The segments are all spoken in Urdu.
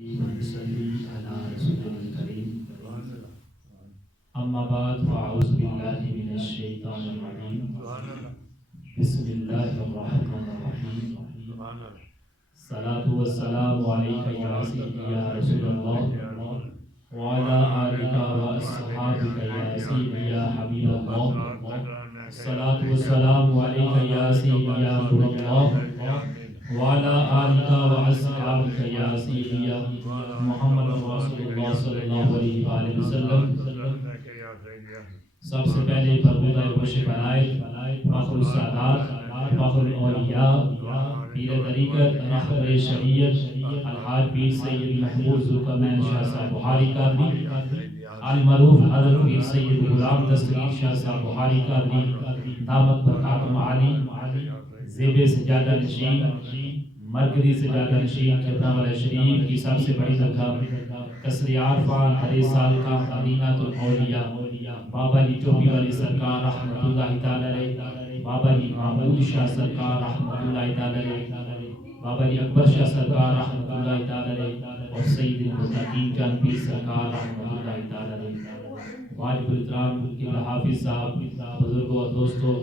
نصلي على رسولنا الكريم أما بعد فأعوذ بالله من الشيطان الرجيم بسم الله الرحمن الرحيم الصلاة والسلام عليك يا سيدي يا رسول الله وعلى آلك وأصحابك يا سيدي يا حبيب الله الصلاة والسلام عليك يا سيدي يا نور الله وعلى آلك وأصحابك يا سيدي يا محمد رسول اللہ صلی اللہ علیہ وآلہ وسلم۔ سب سے پہلے برگزار خوش بنائے فخر السادات فخر الاولیاء پیر طریقت رہبر شریعت الحاج پیر سید محمود ذوالقرنین شاہ صاحب بخاری کاظمی المعروف حضرت پیر سید غلام دستگیر شاہ صاحب بخاری کاظمی دامت برکاتہم عالی زیب سجادہ نشین مرکزی سجادہ نشین کبرامل شریف کی سب سے بڑی درگاہ قصر عارفان ہر سال کا مدینہ الاولیاء بابا جی ٹوپی والی سرکار رحمت اللہ تعالی علیہ، بابا جی محمود شاہ سرکار رحمت اللہ تعالی علیہ، بابا جی اکبر شاہ سرکار رحمت اللہ تعالی علیہ اور سید المتقین جان پیر سرکار رحمت اللہ تعالی علیہ۔ واجب الاحترام قبلہ حافظ صاحب، بزرگوں اور دوستوں،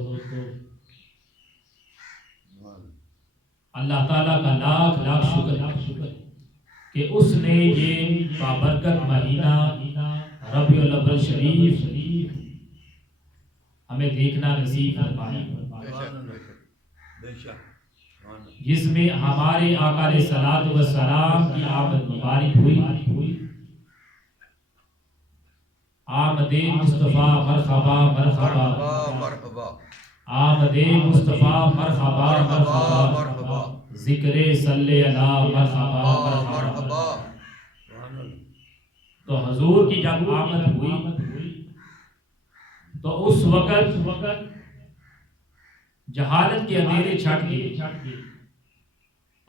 اللہ تعالیٰ کا لاکھ لاکھ شکر کہ اس نے یہ بابرکت مہینہ ربیع الاول شریف ہمیں دیکھنا نصیب فرمایا، جس میں ہمارے آقا علیہ الصلوۃ والسلام کی آمد مبارک ہوئی۔ آمد مصطفیٰ مرحبا مرحبا، آمد مصطفیٰ مرحبا مرحبا، ذکر صلی اللہ مرحبا مرحبا۔ تو حضور کی جب آمد ہوئی تو اس وقت جہالت کے اندھیرے چھٹ گئے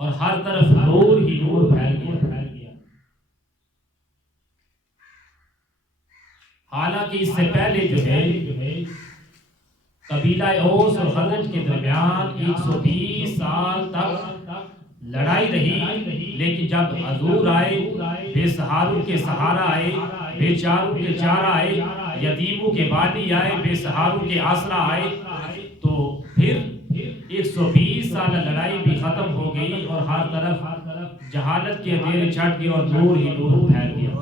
اور ہر طرف نور ہی نور پھیل گیا۔ حالانکہ اس سے پہلے جو ہے قبیلہ اوس اور خزرج کے درمیان 120 سال تک لڑائی رہی، لیکن جب حضور آئے، بے سہاروں کے سہارا آئے، بے چاروں کے چارہ آئے، یتیموں کے والی آئے، بے سہاروں کے آسرا آئے، تو پھر 120 سال لڑائی بھی ختم ہو گئی اور ہر طرف جہالت کے اندھیرے چھٹ گئے اور نور ہی نور پھیل گیا۔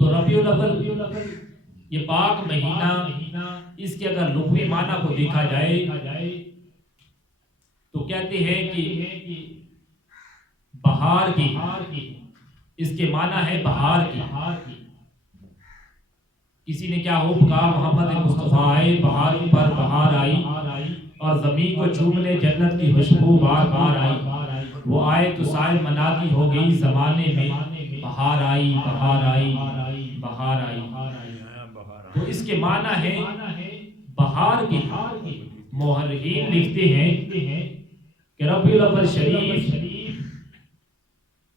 تو ربیع الاول یہ پاک مہینہ، اس کے اگر لغوی معنی کو دیکھا جائے تو کہتے ہیں کہ بہار کی، اس کے معنی ہے بہار کی۔ کسی نے کیا حب کہا محمد مصطفیٰ آئے، بہاروں پر بہار آئی اور زمین کو چومنے جنت کی خوشبو بار بار آئی، وہ آئے تو سائے منادی ہو گئی زمانے میں، بہار آئی بہار آئی بہار آئی۔ تو اس کے معنی ہے بہار کی۔ مورخین لکھتے ہیں کہ ربیع الاول شریف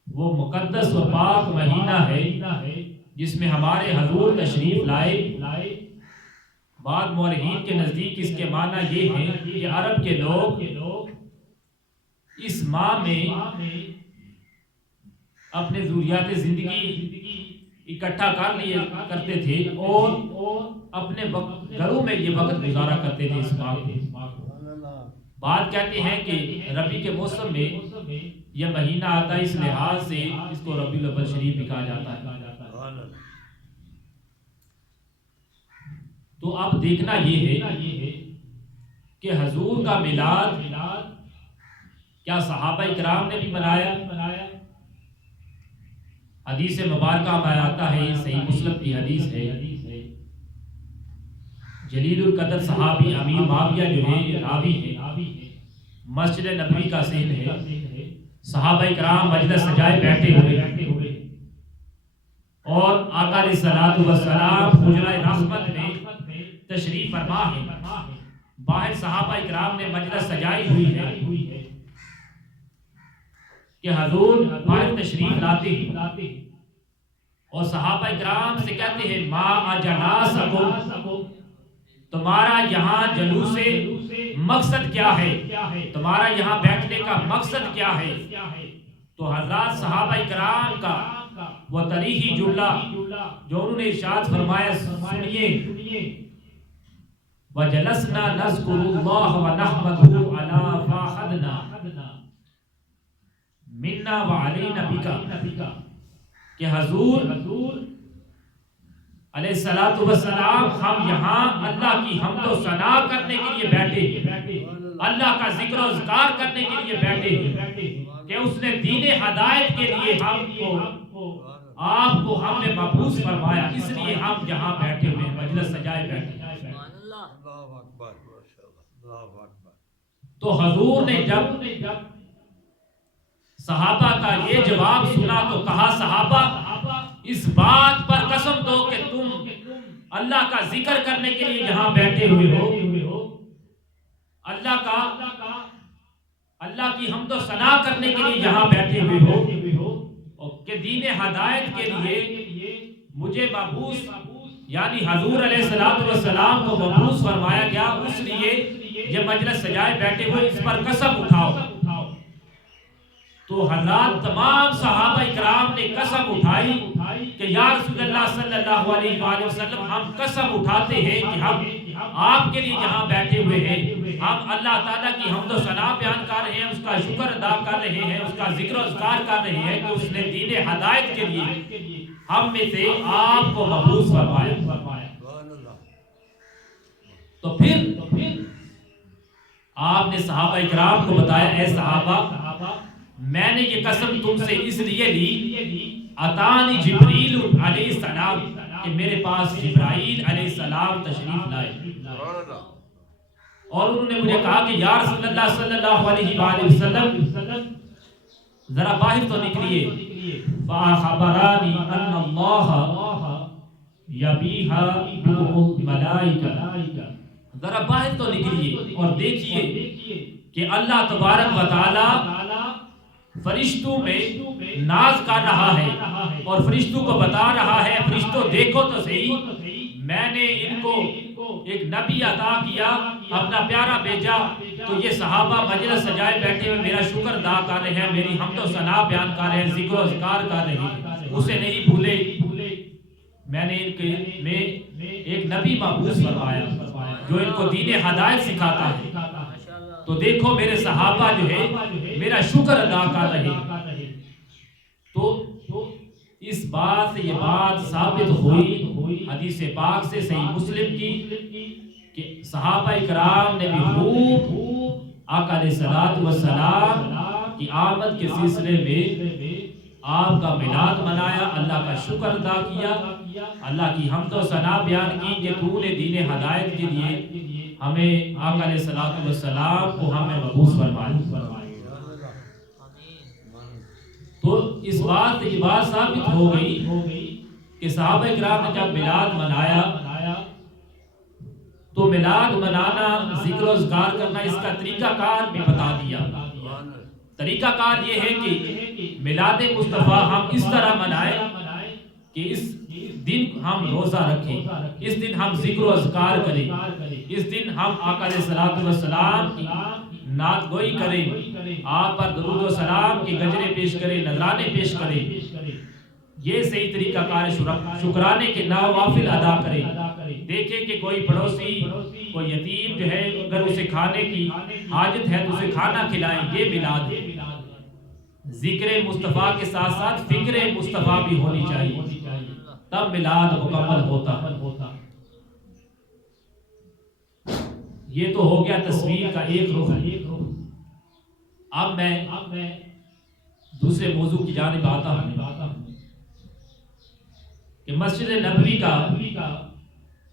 وہ مقدس و پاک مہینہ ہے جس میں ہمارے حضور تشریف لائے۔ بعض مورخین کے نزدیک اس کے معنی یہ ہے کہ عرب کے لوگ اس ماہ میں اپنے ضروریات زندگی اکٹھا کر لیے کرتے تھے اور اپنے گھروں میں یہ وقت گزارا کرتے تھے اس ماہ میں۔ بعض کہتے ہیں کہ ربیع کے موسم میں یہ مہینہ آتا ہے، اس لحاظ سے اس کو ربیع الاول شریف بھی کہا جاتا ہے۔ تو اب دیکھنا یہ ہے کہ حضور کا میلاد کیا صحابہ کرام نے بھی منایا؟ حدیث مبارکہ میں آتا ہے، صحیح مسلم کی حدیث ہے، جلیل القدر صحابی امیر معاویہ جو ہے راوی ہے، مسجد نبوی کا سین ہے، صحابہ کرام مجلس سجائے بیٹھے ہوئے اور آقا علیہ الصلوۃ والسلام حجرہ رحمت میں تشریف فرما ہے، باہر صحابہ کرام نے مجلس سجائی ہوئی ہے کہ حضور باہر تشریف لاتے ہیں اور صحابہ کرام سے کہتے ہیں ما اجلاسکم، تمہارا یہاں جلوس سے مقصد کیا ہے، تمہارا یہاں بیٹھنے کا مقصد کیا ہے؟ تو حضرات صحابہ کرام کا وہ تاریخی جملہ جو انہوں نے ارشاد فرمایا سنیے، وَجَلَسْنَا نَذْكُرُ اللَّهَ وَنَحْمَدُهُ عَلَى فَاخَذْنَا مِنَّا وَعَلَيْنَا بِكَ، کہ حضور علیہ الصلوۃ والسلام ہم یہاں اللہ کی حمد و ثنا کرنے کے لیے بیٹھے ہیں، اللہ کا ذکر و اذکار کرنے کے لیے بیٹھے ہیں کہ اس نے دین ہدایت کے لیے ہم کو آپ کو ہم نے مبعوث فرمایا، اس لیے ہم یہاں بیٹھے ہوئے ہیں، مجلس سجائے بیٹھے ہیں۔ تو حضور نے جب صحابہ کا یہ جواب سنا تو کہا صحابہ اس بات پر قسم دو کہ تم اللہ کا ذکر کرنے کے لیے یہاں بیٹھے ہوئے ہو، اللہ کی حمد و ثنا کرنے کے لیے یہاں بیٹھے ہوئے ہو، اور کہ دین ہدایت کے لیے مجھے مبعوث یعنی حضور علیہ الصلوۃ والسلام کو مبعوث فرمایا گیا، اس لیے یہ مجلس سجائے بیٹھے ہوئے اس پر قسم اٹھاؤ۔ تو حضرات تمام صحابہ کرام نے قسم اٹھائی کہ یا رسول اللہ صلی اللہ علیہ وآلہ وسلم ہم قسم اٹھاتے ہیں کہ ہم آپ کے لیے یہاں بیٹھے ہوئے ہیں، ہم اللہ تعالیٰ کی حمد و ثنا بیان کر رہے ہیں، اس کا شکر ادا کر رہے ہیں، اس کا ذکر و اذکار کر رہے ہیں کہ اس نے دین ہدایت کے لیے ہم میں سے آپ کو مبعوث فرمایا۔ تو پھر آپ نے صحابہ اکرام کو بتایا اے صحابہ میں نے یہ قسم تم سے اس لیے لی اتانی جبریل علیہ السلام کہ میرے پاس جبرائیل علیہ السلام تشریف لائے اور انہوں نے مجھے کہا کہ یا رسول اللہ صلی اللہ علیہ وآلہ وسلم ذرا باہر تو نکلیے، فَأَخْبَرَانِي أَنَّ اللَّهَ يَبِيهَا بِكُمُ الْمَلَائِكَةَ، ذرا باہر تو نکلیے اور دیکھیے کہ اللہ تبارک و تعالی فرشتوں میں ناز کر رہا ہے اور فرشتوں کو بتا رہا ہے فرشتوں دیکھو تو صحیح، میں نے ان کو ایک نبی عطا کیا، اپنا پیارا بھیجا، تو یہ صحابہ مجلس سجائے بیٹھے ہوئے میرا شکر ادا کر رہے ہیں، میری حمد و ثنا بیان کر رہے ہیں، ذکر و اذکار کر رہے ہیں، اسے نہیں بھولے، میں نے ان کے میں ایک نبی مبعوث فرمایا جو ان کو دین ہدایت سکھاتا ہے، تو دیکھو میرے صحابہ جو ہے میرا شکر ادا کر رہے ہیں۔ تو اس بات سے یہ بات ثابت ہوئی حدیث پاک سے صحیح مسلم کی کہ صحابہ اکرام نے بھی خوب آقا علیہ الصلوۃ والسلام کی آمد کے سلسلے میں آپ کا میلاد منایا، اللہ کا شکر ادا کیا، اللہ کی حمد و ثنا بیان کی کہ تو نے دین ہدایت کے لیے ہمیں آقا علیہ الصلوۃ والسلام کو ہمیں مبعوث فرمایا۔ تو اس بات یہ بات ثابت ہو گئی کہ صحابہ کرام نے جب میلاد منایا تو میلاد منانا، ذکر و اذکار کرنا، اس کا طریقہ کار بھی بتا دیا۔ طریقہ کار یہ ہے کہ میلاد مصطفیٰ ہم اس طرح منائیں کہ اس دن ہم روزہ رکھیں، اس دن ہم ذکر و اذکار کریں، اس دن ہم آقا علیہ الصلوۃ والسلام کی نعت گوئی کریں، آپ پر درود و سلام کی گجرے پیش کریں، نذرانے پیش کریں، یہ صحیح طریقہ کار شکرانے کے نوافل ادا کریں۔ دیکھیں کہ کوئی پڑوسی کوئی یتیم جو ہے اگر اسے کھانے کی حاجت ہے تو اسے کھانا کھلائیں، یہ میلاد ہے۔ ذکر مصطفیٰ کے ساتھ ساتھ فکر مصطفیٰ بھی ہونی چاہیے، تب میلاد مکمل ہوتا۔ یہ تو ہو گیا تصویر کا ایک رخ۔ اب میں دوسرے موضوع کی جانب آتا ہوں کہ مسجد نبوی کا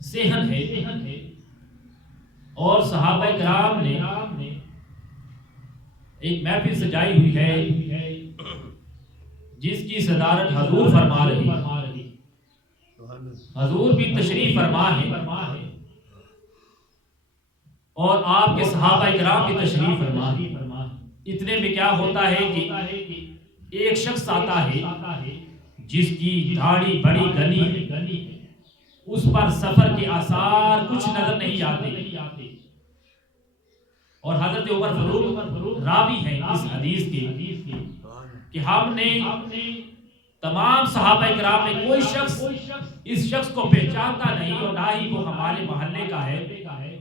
صحن ہے اور صحابہ کرام نے ایک محفل سجائی ہوئی ہے جس کی صدارت حضور فرما رہے، حضور بھی تشریف فرما ہے اور آپ کے صحابہ کرام بھی تشریف فرما ہے۔ اتنے میں کیا ہوتا ہے کہ ایک شخص آتا ہے جس کی داڑھی بڑی گھنی ہے اس پر سفر کے آثار کچھ نظر نہیں آتے. اور حضرت عمر فاروق راوی ہیں اس حدیث کے کہ ہم نے تمام صحابہ کرام میں کوئی شخص اس شخص کو پہچانتا نہیں اور نہ ہی وہ ہمارے محلے کا ہے.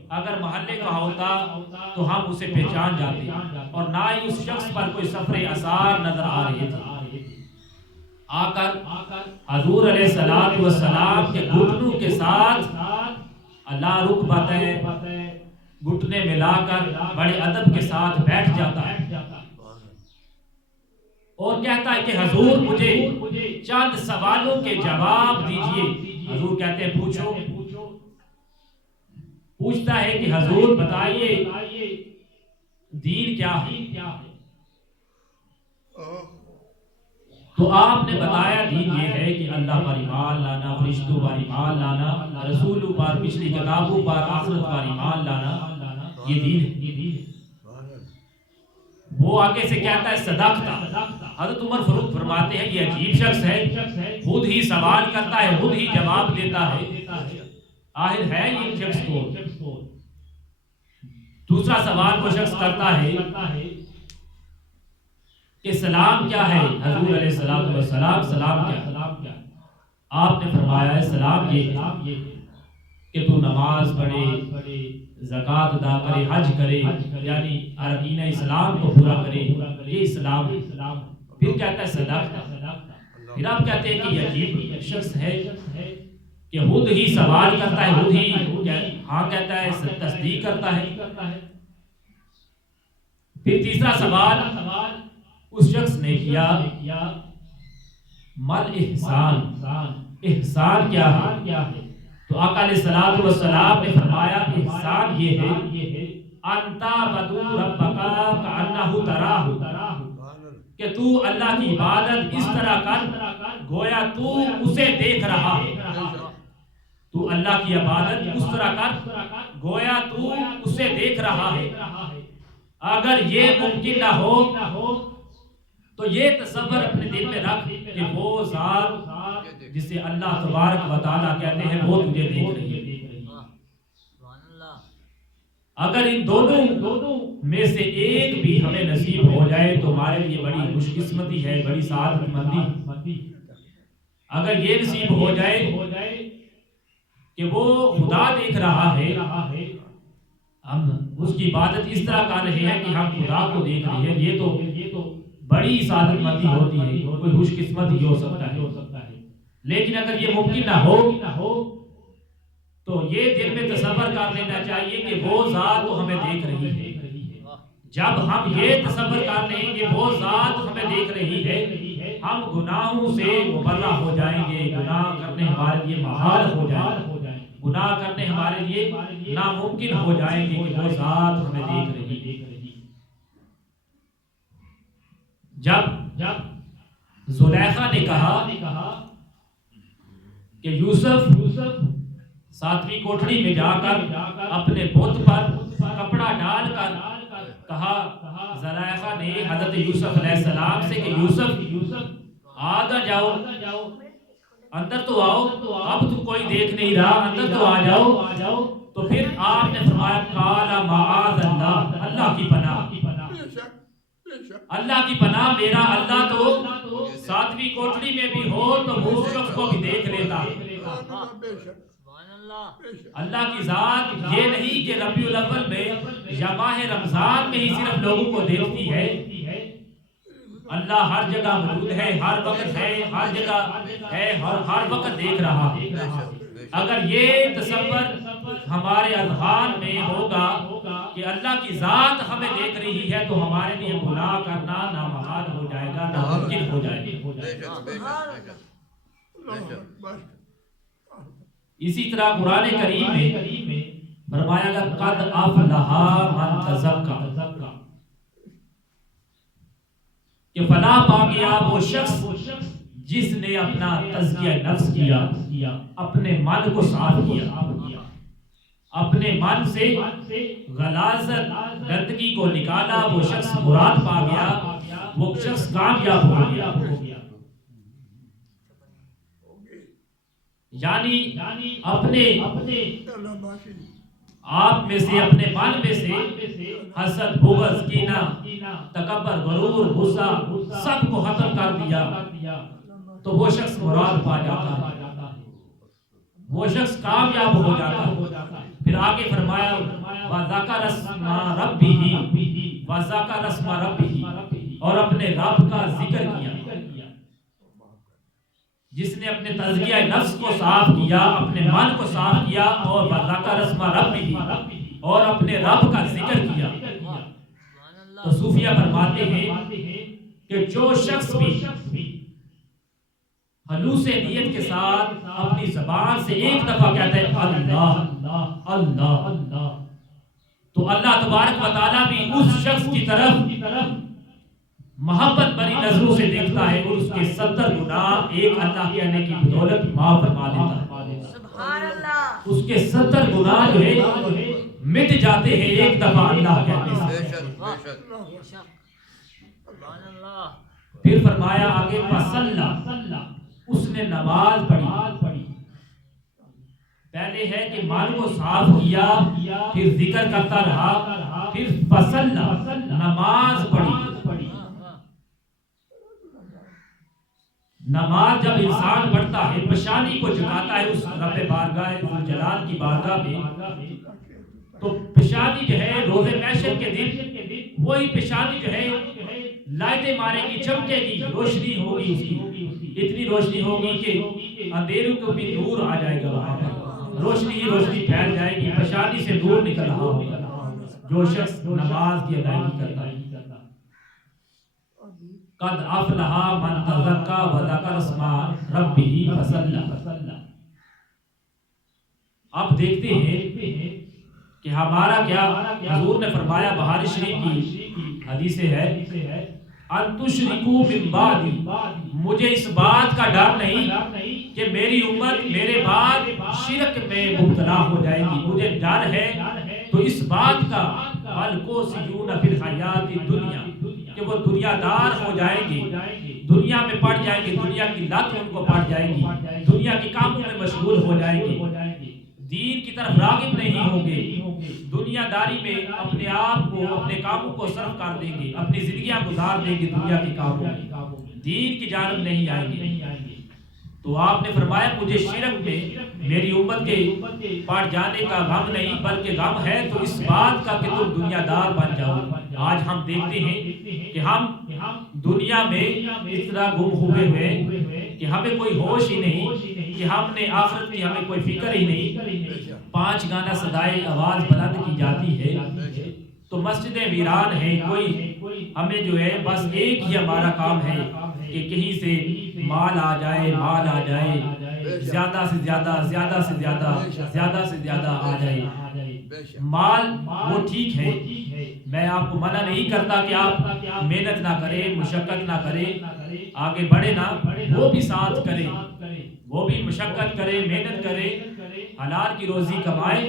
اگر محلے کا ہوتا تو ہم اسے پہچان جاتے اور نہ ہی اس شخص پر کوئی سفر اثار نظر آ رہے تھے. آ کر حضور علیہ الصلوۃ والسلام کے گھٹنوں کے ساتھ اللہ رکبتہ گھٹنے ملا کر بڑے ادب کے ساتھ بیٹھ جاتا ہے اور کہتا ہے کہ حضور مجھے چند سوالوں کے جواب دیجئے. حضور کہتے ہیں پوچھو. پوچھتا ہے کہ حضور بتائیے دین کیا ہے. تو آپ نے بتایا دین یہ ہے کہ اللہ پر ایمان لانا, فرشتوں پر ایمان لانا, رسولوں پر, پچھلی کتابوں پر, آخرت پر ایمان لانا, یہ دین ہے. وہ آگے سے کہتا ہے صدقتا. حضرت عمر فاروق فرماتے ہیں یہ عجیب شخص ہے, خود ہی سوال کرتا ہے, خود ہی جواب دیتا ہے. آخر ہے یہ شخص کو. دوسرا سوال وہ شخص کرتا ہے کہ سلام کیا ہے. حضور علیہ السلام والسلام سلام کیا. آپ نے فرمایا ہے سلام یہ کہ تو نماز پڑھے, زکات ادا کرے, حج کرے, یعنی ارکان اسلام کو پورا کرے, یہ اسلام ہے. پھر کہتا ہے صدقتا. پھر آپ کہتے ہیں کہ یہ عجیب شخص ہے کہ خود ہی سوال کرتا ہے, خود ہی ہاں کہتا ہے, تصدیق کرتا ہے. پھر تیسرا سوال اس شخص نے کیا مل احسان, احسان کیا ہے. تو آقا علیہ الصلوۃ والسلام نے فرمایا احسان یہ ہے انتا بدو ربک کانہ تراہ, کہ تو اللہ کی عبادت اس طرح کر گویا تو اسے دیکھ رہا ہے. تو اللہ کی عبادت اس طرح کر گویا تو اسے دیکھ رہا ہے. اگر یہ ممکن نہ ہو تو یہ تصور اپنے دل میں رکھ کہ وہ ذات جسے اللہ تبارک و تعالیٰ کہتے ہیں وہ تجھے دیکھ رہی ہے. اگر ان دونوں میں سے ایک بھی ہمیں نصیب ہو جائے تو ہمارے لیے بڑی خوش قسمتی ہے, بڑی سعادت مندی. اگر یہ نصیب ہو جائے کہ وہ خدا دیکھ رہا ہے, ہم اس کی عبادت اس طرح کر رہے ہیں کہ ہم خدا کو دیکھ رہے ہیں, یہ تو بڑی سعادت مندی ہوتی ہے, کوئی خوش قسمت ہی ہو سکتا ہے. لیکن اگر یہ ممکن نہ ہو تو یہ دل میں تصور کر لینا چاہیے کہ وہ ذات تو ہمیں دیکھ رہی ہے. جب ہم یہ تصور کر لیں کہ وہ ذات ہمیں دیکھ رہی ہے, ہم گناہوں سے مبرہ ہو جائیں گے. گناہ کرنے ہمارے لیے محال ہو جائے, گناہ کرنے ہمارے لیے ناممکن ہو جائیں گے کہ وہ ذات ہمیں دیکھ رہی ہے. جب زلیخا نے کہا کہ یوسف ساتویں کوٹھڑی میں جا کر اپنے بت پر کپڑا ڈال کر کہا زلیخا نے حضرت یوسف علیہ السلام سے کہ یوسف آگا جاؤ, اندر تو آؤ, اب تو کوئی دیکھ نہیں رہا, اندر تو آ جاؤ. تو پھر آپ نے فرمایا قال معاذ اللہ, اللہ کی پناہ, اللہ کی پناہ, میرا اللہ تو ساتویں کوٹھڑی میں بھی ہو تو وہ شخص کو بھی دیکھ لیتا. اللہ کی ذات یہ نہیں کہ ربیع الاول میں یا ماہ رمضان میں ہی صرف لوگوں کو دیکھتی ہے. اللہ ہر جگہ موجود ہے, ہر وقت ہے, ہر جگہ ہے, ہر وقت دیکھ رہا ہے. اگر یہ تصور ہمارے اذہان میں ہوگا کہ اللہ کی ذات ہمیں دیکھ رہی ہے تو ہمارے لیے گناہ کرنا نامحال ہو جائے گا, ناممکن ہو جائے گا. اسی طرح قرآن کریم میں فرمایا گا قد افلح من تزکا, کہ فلاح پا گیا وہ شخص جس نے اپنا تزکیہ نفس کیا, اپنے من کو صاف کیا, اپنے من سے غلاظت گندگی کو نکالا, وہ شخص مراد پا گیا, وہ شخص کامیاب ہو گیا. یعنی اپنے آپ میں سے، اپنے من میں سے حسد، بغض، کینہ، تکبر، غرور، غصہ سب کو ختم کر دیا تو وہ شخص مراد پا جاتا ہے، وہ شخص کامیاب ہو جاتا ہے۔ پھر آگے فرمایا وَذَكَرَ اسْمَ رَبِّهِ وَذَكَرَ اسْمَ رَبِّهِ، اور اپنے رب کا ذکر کیا۔ جس نے اپنے تزکیہ نفس کو صاف کیا، اپنے من کو صاف کیا، اور وَذَكَرَ اسْمَ رَبِّهِ، اور اپنے رب کا ذکر کیا، تو صوفیہ فرماتے ہیں کہ جو شخص بھی خلوص نیت کے ساتھ اپنی زبان سے ایک دفعہ کہتا ہے اللہ اللہ، تو اللہ تبارک و تعالیٰ بھی اس شخص کی طرف محبت بری نظروں سے دیکھتا ہے، اور اس کے 70 گناہ ایک اللہ کہنے کی بدولت معاف فرما دیتا ہے۔ سبحان اللہ، اس کے 70 گناہ جو ہے مٹ جاتے ہیں ایک دفعہ اللہ کہنے سے۔ پھر فرمایا آگے فصلہ، اس نے نماز پڑھی۔ پہلے ہے کہ من کو صاف کیا، پھر ذکر کرتا رہا، پھر فصلہ نماز پڑھی۔ نماز جب انسان پڑھتا ہے، پیشانی کو جھکاتا ہے اس رب بارگاہ ذوالجلال کی بارگاہ میں، تو پیشانی جو ہے روز محشر کے دن وہی پیشانی جو ہے لائٹیں مارے گی، چمکے گی، روشنی ہوگی، اس کی اتنی روشنی ہوگی کہ اندھیروں کو بھی نور آ جائے گا، روشنی ہی روشنی پھیل جائے گی، پیشانی سے نور نکل رہا ہوگا جو شخص نماز کی ادائیگی کرتا ہے۔ قد افلح من تزکا وذکر اسم ربہ فصلی۔ اب دیکھتے ہیں کہ ہمارا کیا، حضور نے فرمایا بخاری شریف کی حدیث ہے، ان تشرکوا من بعدی، مجھے اس بات کا ڈر نہیں کہ میری امت میرے بعد شرک میں مبتلا ہو جائے گی، مجھے ڈر ہے تو اس بات کا الکوسیون فی الحیات الدنیا، کہ وہ دنیا دار ہو جائیں گے، دنیا میں پڑ جائیں گے، دنیا کی لت ان کو پڑ جائے گی، دنیا کے کاموں میں مشغول ہو جائیں گے، دین کی طرف راغب نہیں ہوں گے، دنیا داری میں اپنے آپ کو، اپنے کاموں کو صرف کر دیں گے، اپنی زندگیاں گزار دیں گے دنیا کے کاموں میں، دین کی جانب نہیں آئیں گے۔ تو آپ نے فرمایا مجھے شرک میں میری امت کے پڑ جانے کا غم نہیں، بلکہ غم ہے تو اس بات کا کہ تم دنیا دار بن جاؤ۔ آج ہم دیکھتے ہیں کہ ہم دنیا میں اس طرح گم ہوئے کہ ہمیں کوئی ہوش ہی نہیں، کہ ہم نے آخرت کی ہمیں کوئی فکر ہی نہیں۔ 5 گانا صدائے آواز بلند کی جاتی ہے تو مسجدیں ویران ہیں، کوئی ہمیں جو ہے بس ایک ہی ہمارا کام ہے کہ کہیں سے مال آ جائے، مال آ جائے، زیادہ سے زیادہ، زیادہ سے زیادہ، زیادہ سے زیادہ آ جائے۔ مال وہ ٹھیک ہے، میں آپ کو منع نہیں کرتا کہ آپ محنت نہ کریں، مشقت نہ کریں، آگے بڑھے نہ، وہ بھی ساتھ کریں، وہ بھی مشقت کریں، محنت کریں، حلال کی روزی کمائیں،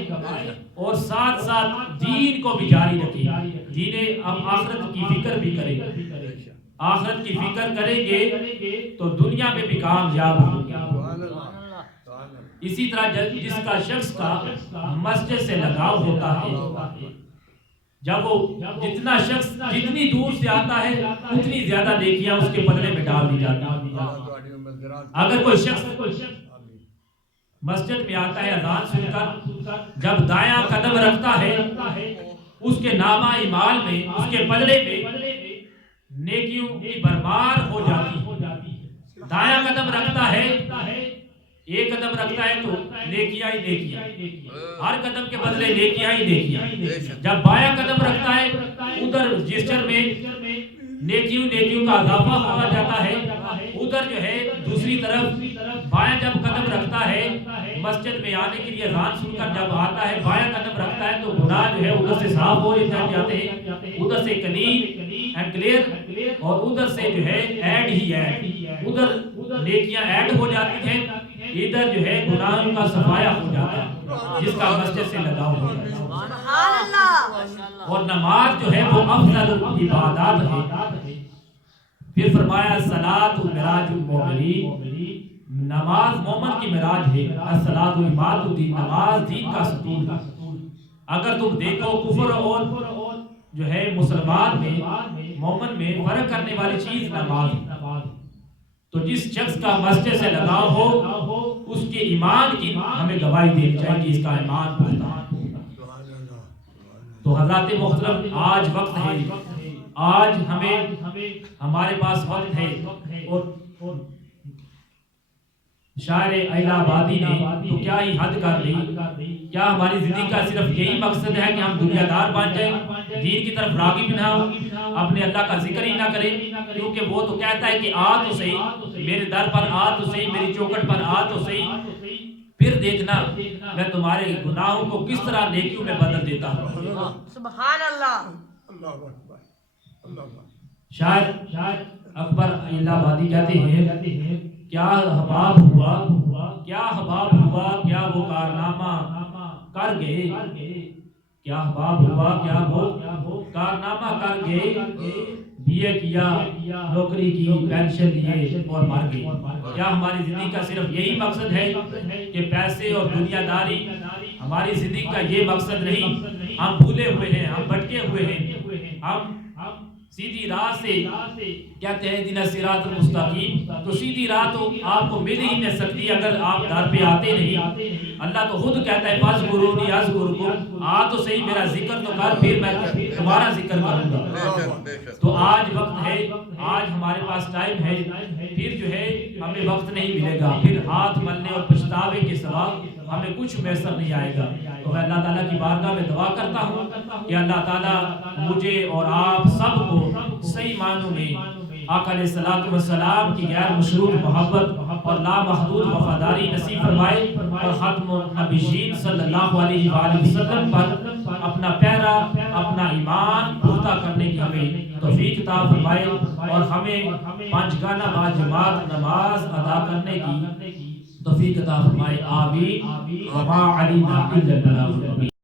اور ساتھ ساتھ دین کو بھی جاری رکھیں، دین اب آخرت کی فکر بھی کریں، آخرت کی فکر کریں گے تو دنیا میں بھی کامیاب ہوں گے۔ اسی طرح جس کا شخص کا مسجد سے لگاؤ ہوتا ہے، جب وہ جتنا شخص جتنی دور سے آتا ہے اتنی زیادہ نیکیاں اس کے بدلے میں ڈال دی جاتی ہیں۔ اگر کوئی شخص مسجد میں آتا ہے اذان سن کر، جب دایاں قدم رکھتا ہے اس کے نامہ اعمال میں، اس کے بدلے میں نیکیوں کی بھرمار ہو جاتی ہے۔ دایاں قدم رکھتا ہے، ایک قدم رکھتا ہے تو نیکیاں ہی نیکیاں، ہر قدم کے بدلے نیکیاں ہی نیکیاں۔ جب بایاں قدم رکھتا ہے ادھر رجسٹر میں نیکیوں کا اضافہ ہوا جاتا ہے، ادھر جو ہے دوسری طرف بایاں جب قدم رکھتا ہے مسجد میں آنے کے لیے اذان سن کر جب آتا ہے، بایاں قدم رکھتا ہے تو گناہ جو ہے ادھر سے صاف ہو جاتے ہیں، ادھر سے کلین اینڈ کلیئر، اور ادھر سے جو ہے ایڈ ہی ایڈ، ادھر نیکیاں ایڈ ہو جاتی ہیں، ادھر جو ہے گناہوں کا صفایا ہو جاتا ہے جس کا مسجد سے لگاؤ ہو جاتا ہے۔ اور نماز جو ہے وہ افضل عبادات ہے۔ پھر فرمایا صلاۃ معراج المومنین، نماز مومن کی معراج ہے، الصلاۃ عماد الدین، نماز دین کا ستون ہے۔ اگر تم دیکھو کفر اور جو ہے مسلمان میں، مومن میں فرق کرنے والی چیز نماز ہے۔ تو جس شخص کا مسجد سے لگاؤ ہو اس کے ایمان کی ہمیں گواہی دینی چاہیے کہ اس کا ایمان پختہ ہے۔ تو حضرات محترم، آج وقت ہے، آج ہمارے پاس وقت ہے، اور شاعر الہ آبادی نے تو کیا ہی حد کر دی۔ کیا ہماری زندگی کا صرف یہی مقصد ہے کہ ہم دنیا دار بن جائیں، دین کی طرف راغب نہ ہو، اپنے اللہ کا ذکر ہی نہ کریں؟ کیونکہ وہ تو کہتا ہے کہ آ تو صحیح میرے در پر، آ تو صحیح میری چوکٹ پر، آ تو صحیح، پھر دیکھنا میں تمہارے گناہوں کو کس طرح نیکیوں میں بدل دیتا ہوں۔ سبحان اللہ۔ شاعر اکبر الہ آبادی کہتے ہیں، کیا حباب ہوا، کیا حباب ہوا، کیا وہ کارنامہ کر گئے، کیا حباب ہوا، کیا وہ کارنامہ کر گئے، BA کیا، نوکری کی، پینشن لیے اور مر گئے۔ کیا ہماری زندگی کا صرف یہی مقصد ہے کہ پیسے اور دنیا داری؟ ہماری زندگی کا یہ مقصد نہیں، ہم بھولے ہوئے ہیں، ہم بھٹکے ہوئے ہیں، ہم سیدھی راہ سے کہتے ہیں دن الصراط المستقیم، تو سیدھی راہ تو آپ کو مل ہی نہیں سکتی اگر آپ در پہ آتے نہیں۔ اللہ تو خود کہتا ہے فاذکرونی اذکرکم، آ تو صحیح میرا ذکر تو کر، پھر میں تمہارا ذکر کروں گا۔ تو آج وقت ہے، آج ہمارے پاس ٹائم ہے، پھر جو ہے ہمیں وقت نہیں ملے گا، پھر ہاتھ ملنے اور پچھتاوے کے سوا ہمیں کچھ میسر نہیں آئے گا۔ تو میں اللہ تعالیٰ کی بارگاہ میں دعا کرتا ہوں کہ اللہ تعالیٰ مجھے اور آپ سب کو صحیح معنوں میں آقا علیہ الصلوۃ والسلام کی غیر مشروط محبت اور لامحدود وفاداری نصیب فرمائے، اور ختم النبیین صلی اللہ علیہ وآلہ وسلم پر اپنا پیرا، اپنا ایمان پختہ کرنے کی ہمیں توفیق عطا فرمائے، اور ہمیں پانچ گانہ با جماعت نماز ادا کرنے کی توفیق عطا فرمائے۔ آمین۔ وما علینا الا البلاغ المبین۔